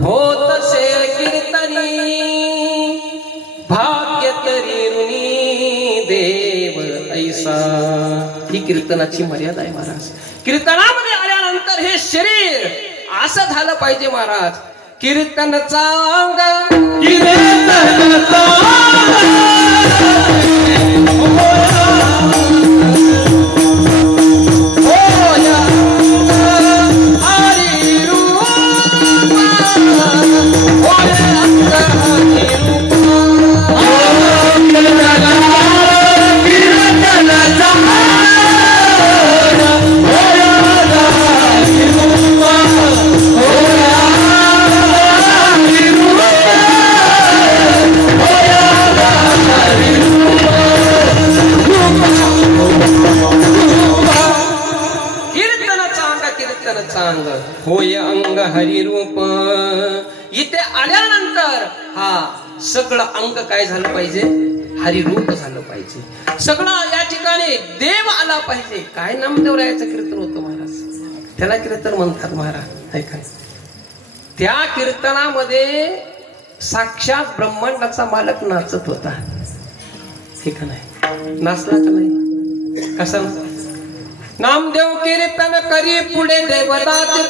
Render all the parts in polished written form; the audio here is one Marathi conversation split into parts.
होत शेर कीर्तनी भाग्य तरी ऋणी देव ऐसा। ही कीर्तनाची मर्यादा आहे महाराज। कीर्तनामध्ये आल्यानंतर हे शरीर असं झालं पाहिजे महाराज। कीर्तनचा अंग कीर्तनचा होय अंग हरिरूप। इथे आल्यानंतर हा सगळं अंग काय झालं पाहिजे? हरिरूप झालं पाहिजे। सगळं या ठिकाणी देव आला पाहिजे। काय नामदेवरायाचं कीर्तन होतं महाराज, त्याला कीर्तन म्हणतात महाराज। ऐका, त्या कीर्तनामध्ये साक्षात ब्रह्मांडाचा मालक नाचत होता। ठीक नाही, नाचला का नाही? कसा नामदेव कीर्तन करी पुढे देवदाचे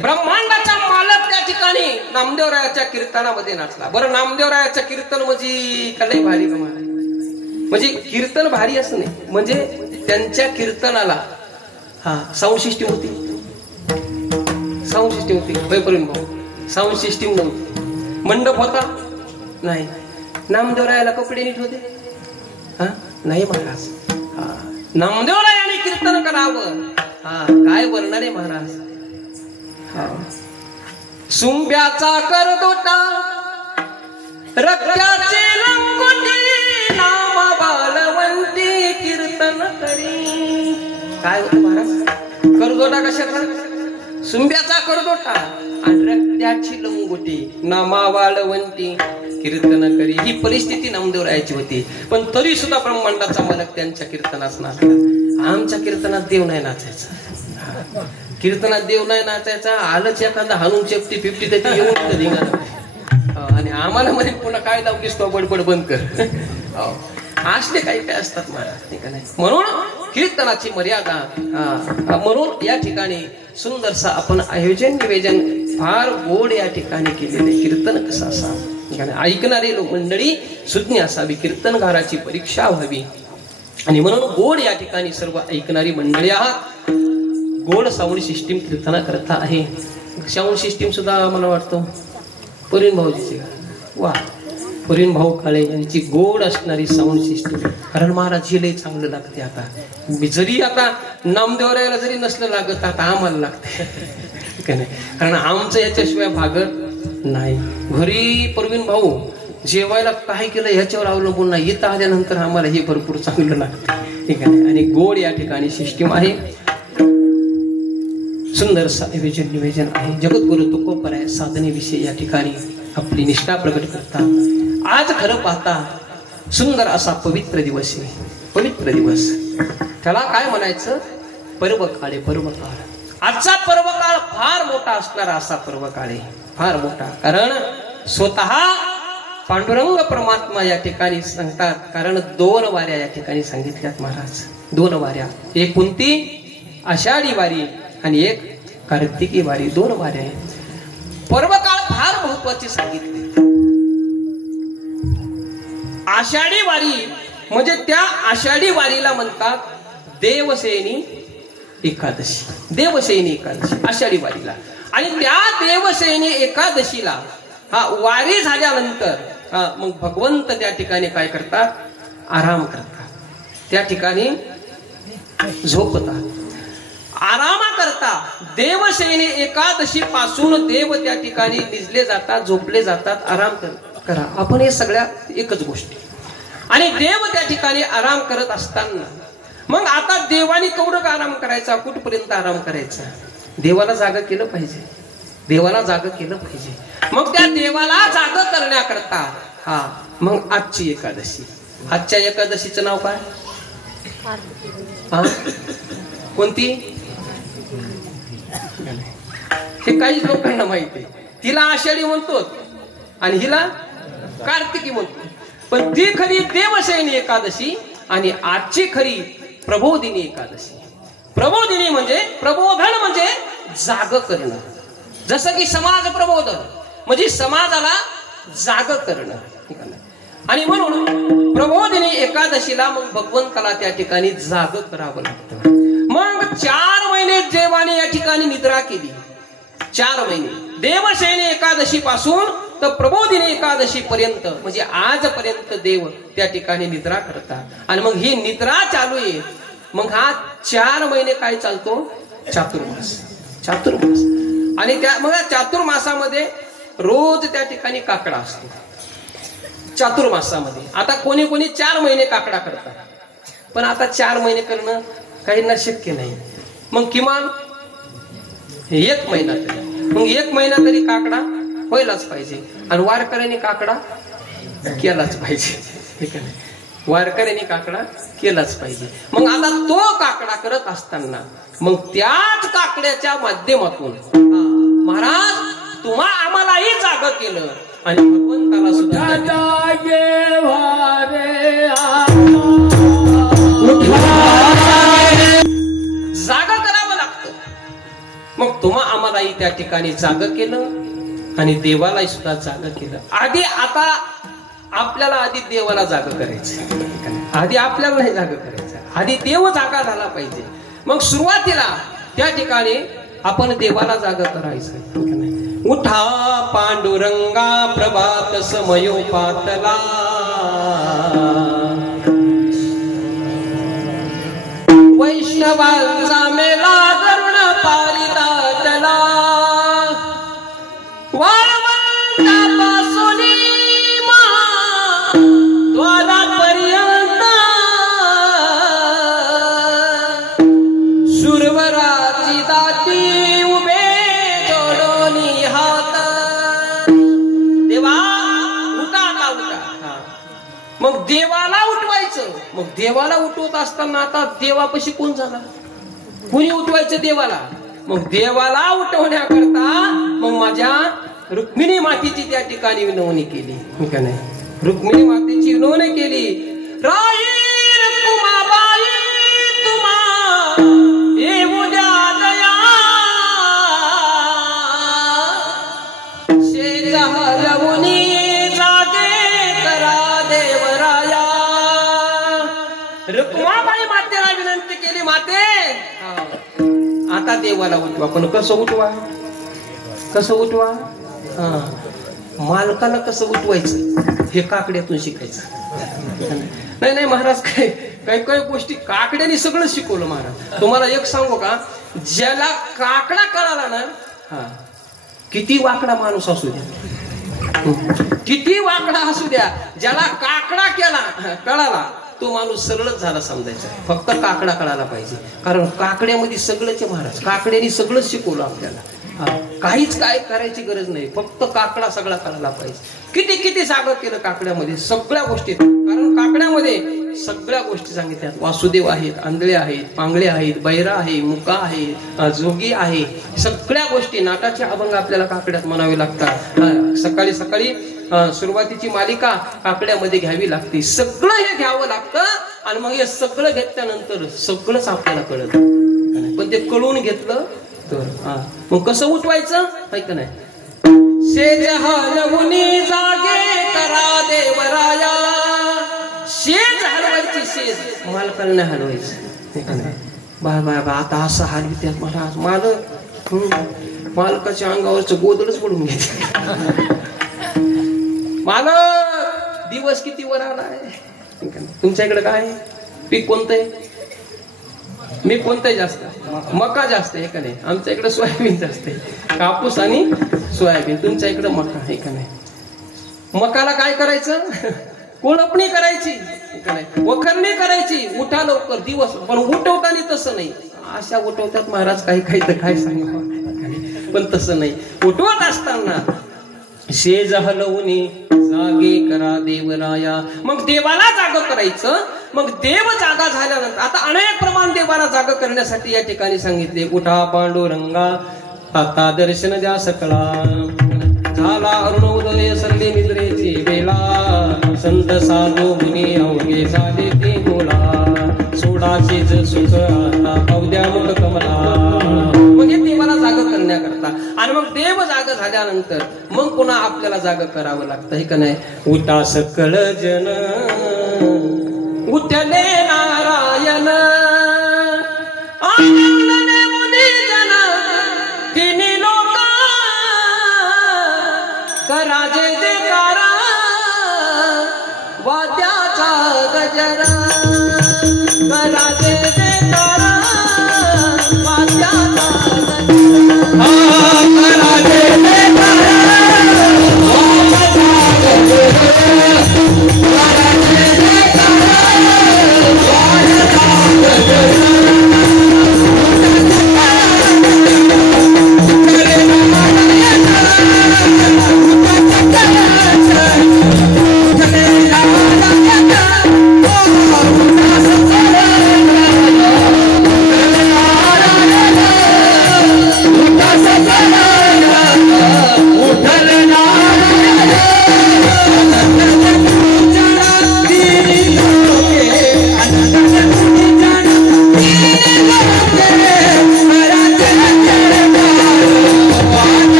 ब्रह्मांडाचा मालक त्या ठिकाणी नामदेवरायाच्या कीर्तनामध्ये नाचला। बरं, नामदेवरायाचं कीर्तन म्हणजे कलई भारी का महाराज? म्हणजे कीर्तन भारी असं नाही, म्हणजे त्यांच्या कीर्तनाला हा साऊंड सिस्टीम होती। साऊंड सिस्टीम होती वैपरीन भाऊ, साऊंड सिस्टीम नव्हती। मंडप होता नाही। नामदेवरायाला कपडे नीट होते हा नाही महाराज। हा नामदेवरायाने कीर्तन करावं हा काय वर्णन आहे महाराज। सुंब्याचा करदोटा रक्ताचे लंगोटी नाम बालवंती कीर्तन करी। काय होतं महाराज? करदोटा कशाचा? सुंब्याचा करदोटा आणि रक्ताची लंगोटी नामा बालवंती कीर्तन करी। ही परिस्थिती नामदेवरायाची होती, पण तरी सुद्धा ब्रह्मांडाचा मालक त्यांच्या कीर्तनात नाचला। आमच्या कीर्तनात देव नाही नाचायचा, कीर्तनात देव नाही नाचायचा। आलंच एखादा हाणून 50-50 त्याची येऊन निघाला आणि आम्हाला मध्ये पुन्हा काय लावलीस तो बडबड बंद कर। असले काही काय असतात महाराज, ठीक आहे? म्हणून कीर्तनाची मर्यादा। म्हणून या ठिकाणी सुंदरसा आपण आयोजन निवेदन फार गोड या ठिकाणी केलेले। कीर्तन कसं असावं, ऐकणारी मंडळी सुज्ञ असावी, कीर्तनकाराची परीक्षा व्हावी आणि म्हणून गोड या ठिकाणी सर्व ऐकणारी मंडळी आहात। गोड साऊंड सिस्टीम कीर्तना करता आहे। साऊंड सिस्टीम सुद्धा मला वाटतं पुरीन भाऊजीची, वा पुरीन भाऊ काळे यांची गोड असणारी साऊंड सिस्टीम। कारण महाराज हे लय चांगलं लागते। आता जरी आता नामदेवरायाला जरी नसलं लागत, आता आम्हाला लागते नाही, कारण आमचं याच्याशिवाय भागत नाही। घरी परवीन भाऊ जेवायला काय केलं ह्याच्यावर अवलंबून नाही, इथं आल्यानंतर आम्हाला हे भरपूर चांगलं लागतं, ठीक आहे? आणि गोड या ठिकाणी सिस्टीम आहे। सुंदरसा आयोजन निवेदन आहे। जगद्गुरु तुकोबराय साधनेविषयी या ठिकाणी आपली निष्ठा प्रकट करता। आज खरं पाहता सुंदर असा पवित्र दिवस आहे। पवित्र दिवस त्याला काय म्हणायचं? पर्वकाळ आहे, पर्वकाळ। आजचा पर्वकाळ फार मोठा असणारा असा पर्वकाळ आहे, फार मोठा। कारण स्वतः पांडुरंग परमात्मा या ठिकाणी सांगतात, कारण 2 वाऱ्या या ठिकाणी सांगितल्यात महाराज। 2 वाऱ्या, एक कोणती? आषाढी वारी आणि एक कार्तिकी वारी। 2 वाऱ्या आहे। पर्वकाळ फार महत्वाची सांगितली। आषाढी वारी म्हणजे त्या आषाढी वारीला म्हणतात देवशयनी एकादशी. देवशयनी एकादशी आषाढी वारीला. आणि त्या देवशयनी एकादशीला वारी झाल्यानंतर मग भगवंत त्या ठिकाणी काय करतात? आराम करतात. त्या ठिकाणी झोपतात, आरामा करता. देवशयनी एकादशी पासून देव त्या ठिकाणी निजले जातात, झोपले जातात, आराम करा. आपण हे सगळ्या एकच गोष्टी. आणि देव त्या ठिकाणी आराम करत असताना मग आता देवाने केवढं आराम करायचा, कुठपर्यंत आराम करायचा? देवाला जागा केलं पाहिजे, देवाला जागा केलं पाहिजे. मग त्या देवाला जागा करण्याकरता मग आजची एकादशी. आजच्या एकादशीचं नाव काय? कोणती? हे काहीच लोकांना माहिती आहे. तिला आषाढी म्हणतो आणि हिला कार्तिकी म्हणतो. पण ती खरी देवशयनी एकादशी आणि आजची खरी प्रबोधिनी एकादशी. प्रबोधिनी म्हणजे प्रबोधन म्हणजे जाग करणं. जसं की समाज प्रबोधन म्हणजे समाजाला जाग करणं. आणि म्हणून प्रबोधिनी एकादशीला मग भगवंताला त्या ठिकाणी जाग करावं लागतं. मग 4 महिने देवाने या ठिकाणी निद्रा केली. 4 महिने देवशयनी एकादशी पासून तर प्रबोधिनी एकादशी पर्यंत म्हणजे आजपर्यंत देव त्या ठिकाणी निद्रा करतात. आणि मग ही निद्रा चालू आहे. मग हा 4 महिने काय चालतो? चातुर्मास. चातुर्मास. आणि त्या मग चातुर्मासामध्ये रोज त्या ठिकाणी काकडा असतो. चातुर्मासामध्ये आता कोणी कोणी 4 महिने काकडा करतात. पण आता 4 महिने करणं काहींना शक्य नाही. मग किमान 1 महिना तरी, मग 1 महिना तरी काकडा व्हायलाच पाहिजे. आणि वारकऱ्यांनी काकडा केलाच पाहिजे. ठीक आहे, वारकऱ्यांनी काकडा केलाच पाहिजे. मग आता तो काकडा करत असताना मग त्याच काकड्याच्या माध्यमातून महाराज तुम्हा आम्हालाही जाग केलं आणि भगवंताला सुद्धा जाग करावं लागतं. मग तुम्हा आम्हालाही त्या ठिकाणी जाग केलं आणि देवालाही सुद्धा जाग केलं. आता आपल्याला आधी देवाला जाग करायचं. आधी आपल्याला नाही जाग करायचं, आधी देव जागा झाला पाहिजे. मग सुरुवातीला त्या ठिकाणी आपण देवाला जाग करायचं. उठा पांडुरंगा प्रभात समयोपातला, वैष्णवांचा मेला करुण पारितातला, वाळवंटापासून द्वारापर्यंत सुरवराची दाटी उभे जोडोनी हात. देवा उठा, आता उठा. मग देवाला उठवायचं. मग देवाला उठवत असताना आता देवापाशी कोण झाला? कुणी उठवायचं देवाला? मग देवाला उठवण्याकरता मग माझ्या रुक्मिणी मातेची त्या ठिकाणी विनवणी केली. का नाही? रुक्मिणी मातेची विनवणी केली. राई रुक्माबाई तुम्हा येऊ द्या दया, शेज हलवुनी जागे करा देवराया. रुक्माबाई मातेला विनंती केली, माते आता देवाला उठवा. पण कसं उठवा? कसं उठवा? मालकाला कसं उठवायचं हे काकड्यातून शिकायचं. नाही महाराज, काही गोष्टी काकड्याने सगळं शिकवलं महाराज. तुम्हाला एक सांगू का, ज्याला काकडा कळाला ना, किती वाकडा माणूस असू द्या, किती वाकडा असू द्या, ज्याला काकडा कळाला तो माणूस सरळच झाला समजायचा. फक्त काकडा कळाला पाहिजे. कारण काकड्यामध्ये सगळंच महाराज, काकड्याने सगळंच शिकवलं आपल्याला. काहीच काय करायची गरज नाही, फक्त काकडा सगळा कळायला पाहिजे. किती किती जागा केलं काकड्यामध्ये सगळ्या गोष्टी. कारण काकड्यामध्ये सगळ्या गोष्टी सांगितल्यात. वासुदेव आहेत, आंधळे आहेत, पांगळे आहेत, बैरा आहे, मुका आहे, जोगी आहे. सगळ्या गोष्टी नाटाचे अभंग आपल्याला काकड्यात म्हणावे लागतात. सकाळी सकाळी सुरुवातीची मालिका काकड्यामध्ये घ्यावी लागते. सगळं हे घ्यावं लागतं. आणि मग हे सगळं घेतल्यानंतर सगळंच आपल्याला कळत. पण ते कळून घेतलं तर मग कसं उठवायचं आहे का नाही? शेज हलवुनी जागे करा देवराया, आहेत, मालकाला नाही हलवायचं. बा बा बा आता असं हलवित्यात महाराज, मालकाच्या अंगावरचं गोदडच पडून घेते. मालक दिवस किती वर आलाय. तुमच्या इकडे काय पीक कोणतं आहे? मी कोणतंही जास्त, मका जास्त आहे का नाही? आमच्या इकडे सोयाबीन जास्त आहे, कापूस आणि सोयाबीन. तुमच्या इकडे मका आहे का नाही? मकाला काय करायचं? कोळपणी करायची का नाही? वखरणी करायची. उठा लवकर दिवस, पण उठवताना तसं नाही. अशा उठवतात महाराज काही काही तर काय सांगा, पण तसं नाही. उठवत असताना शेज हलवून जागे करा देवराया. मग देवाला जाग करायचं. मग देव जागा झाल्यानंतर आता अनेक प्रमाण देवाला जाग करण्यासाठी या ठिकाणी सांगितले. उठा पांडुरंगा आता दर्शन द्या सकळा. झाला अरुणोदय सरले निद्रेची वेळा. संत साधू मुनी अवघे झाले ते बोला. सोडाचीच सुख आता अवद्या मुख कमला. म्हणजे देवाला जाग करण्याकरता. आणि मग देव जाग झाल्यानंतर मग पुन्हा आपल्याला जाग करावं लागतं हे का नाही? उठा सकळ जन उठले नारायण. आनंदने मुनी जन तिन्ही लोक करा जय जयकारा. वाद्याचा गजर करा जय जयकारा. वाद्याचा करा जय जयकारा.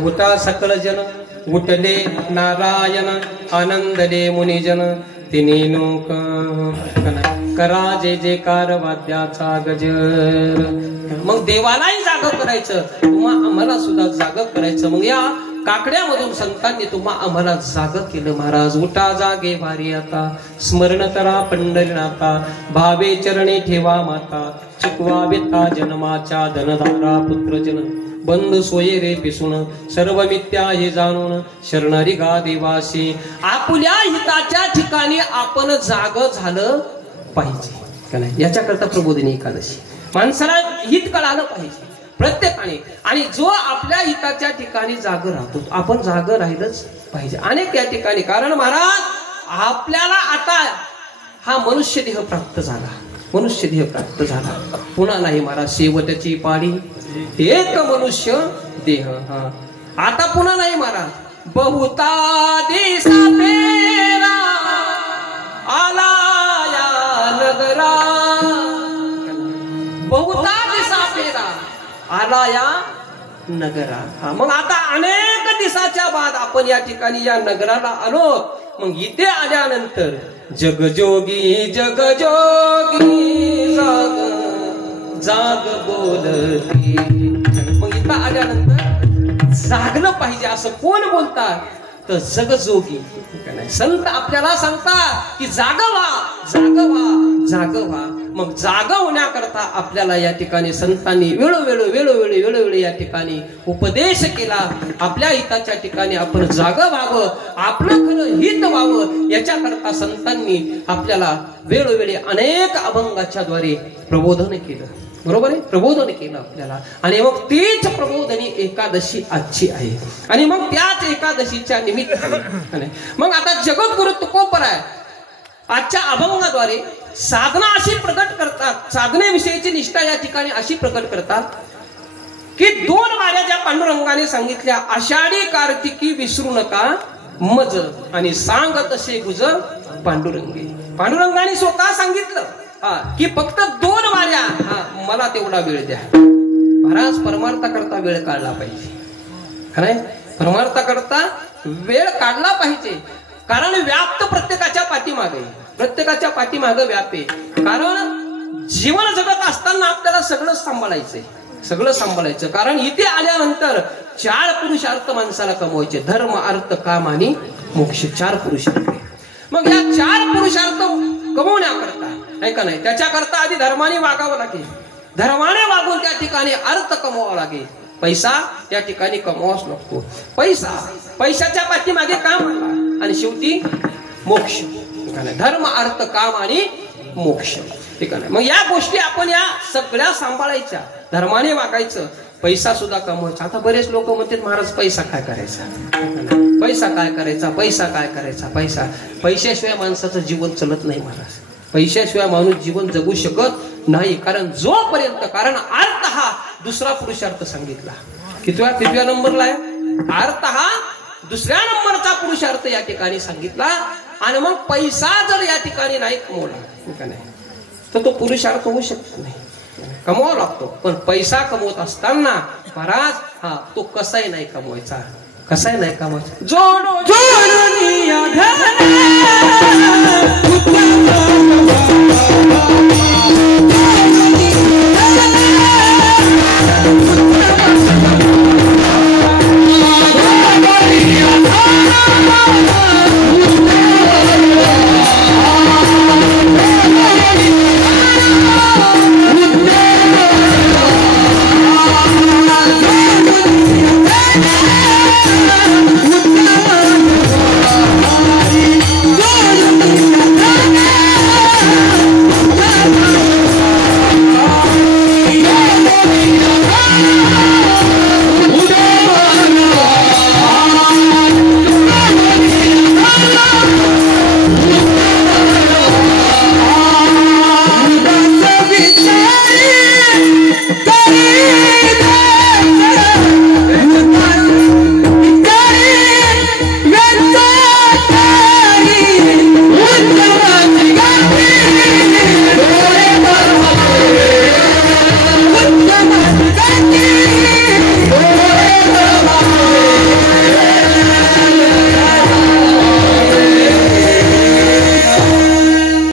उठा सकळ जन उठले नारायण. आनंदले मुनिजन तिन्ही लोक करा जय जयकार. वाद्याचा गजर. मग देवालाही जाग करायचं, तुम्हा आम्हाला सुद्धा जाग करायचं. मग या काकड्यामधून संतांनी तुम्हा आम्हाला जाग केलं. महाराज उठा जागे भारी आता. स्मरण करा पंढरीनाथा. भावे चरणी ठेवा माता. चुकवा बेता जन्माच्या धनधारा पुत्रजन. बंधू सोये रे पिसून सर्व मिथ्या हे जाणून. शरणारी गा देवाशी. आपल्या हिताच्या ठिकाणी आपण जाग झालं पाहिजे का नाही? याच्याकरता प्रबोधिनी एकादशी. माणसाला हित कळालं पाहिजे प्रत्येकाने. आणि जो आपल्या हिताच्या ठिकाणी जाग राहतो आपण जाग राहिलंच पाहिजे. अनेक या ठिकाणी कारण महाराज आपल्याला आता हा मनुष्य देह प्राप्त झाला. मनुष्य देह प्राप्त झाला पुन्हा नाही महाराज. शेवटची पाळी एक मनुष्य देह. आता पुन्हा नाही महाराज. बहुता दिसा फेरा आला या नगरा. बहुता दिसा फेरा आला या नगरा. मग आता अनेक दिवसाच्या बाद आपण या ठिकाणी या नगराला आलो. मग इथे आल्यानंतर जगजोगी जगजोगी जाग जाग बोलती. मग इथं आल्यानंतर जागलं पाहिजे असं कोण बोलतात? तर जगजोगी संत आपल्याला सांगतात की जाग व्हा जाग व्हा जाग व्हा. मग जाग होण्याकरता आपल्याला या ठिकाणी संतांनी वेळोवेळी या ठिकाणी उपदेश केला. आपल्या हिताच्या ठिकाणी आपण जाग व्हावं, आपलं खरं हित व्हावं याच्याकरता संतांनी आपल्याला वेळोवेळी अनेक अभंगाच्या द्वारे प्रबोधन केलं. बरोबर आहे, प्रबोधन केलं आपल्याला. आणि मग तीच प्रबोधनी एकादशी आजची आहे. आणि मग त्याच एकादशीच्या निमित्ताने मग आता जगद्गुरु तुकोबराय आजच्या अभंगाद्वारे साधना अशी प्रकट करतात. साधनेविषयीची निष्ठा या ठिकाणी अशी प्रकट करतात की 2 वाऱ्या ज्या पांडुरंगाने सांगितल्या, आषाढी कार्तिकी विसरू नका मज आणि सांग तसे गुज पांडुरंगे. पांडुरंगाने स्वतः सांगितलं की फक्त 2 वाऱ्या मला तेवढा वेळ द्या. महाराज परमार्थाकरता वेळ काढला पाहिजे. खरंय, परमार्थाकरता वेळ काढला पाहिजे. कारण व्याप्त प्रत्येकाच्या पाठीमागे, प्रत्येकाच्या पाठीमागे व्याप आहे. कारण जीवन जगत असताना आपल्याला सगळं सांभाळायचंय, सगळं सांभाळायचं. कारण इथे आल्यानंतर 4 पुरुषार्थ माणसाला कमवायचे: धर्म, अर्थ, काम आणि मोक्ष. 4 पुरुषार्थ. मग या 4 पुरुषार्थ कमवण्याकरता आहे का नाही, त्याच्याकरता आधी धर्माने वागावं लागेल. धर्माने वागून त्या ठिकाणी अर्थ कमवावा लागेल. पैसा त्या ठिकाणी कमवावाच लागतो. पैशाच्या पाठीमागे काम आणि शेवटी मोक्ष. धर्म, अर्थ, काम आणि मोक्ष. ठीक आहे. मग या गोष्टी आपण या सगळ्या सांभाळायच्या, धर्माने वागायचं, पैसा सुद्धा कमवायचा. आता बरेच लोक म्हणतात महाराज पैसा काय करायचा, पैसा काय करायचा, पैसा काय करायचा. पैशाशिवाय माणसाचं जीवन चलत नाही महाराज. पैशाशिवाय माणूस जीवन जगू शकत नाही. कारण जोपर्यंत, कारण अर्थ हा दुसरा पुरुषार्थ सांगितला. कितव्या नंबरला आहे? अर्थ हा दुसऱ्या नंबरचा पुरुषार्थ या ठिकाणी सांगितला. आणि मग पैसा जर या ठिकाणी नाही कमवला तर तो पुरुषार्थ होऊ शकत नाही. कमवावा लागतो. पण पैसा कमवत असताना महाराज तो कसाही नाही कमवायचा, कसाही नाही कमवायचा. जोडो जोडून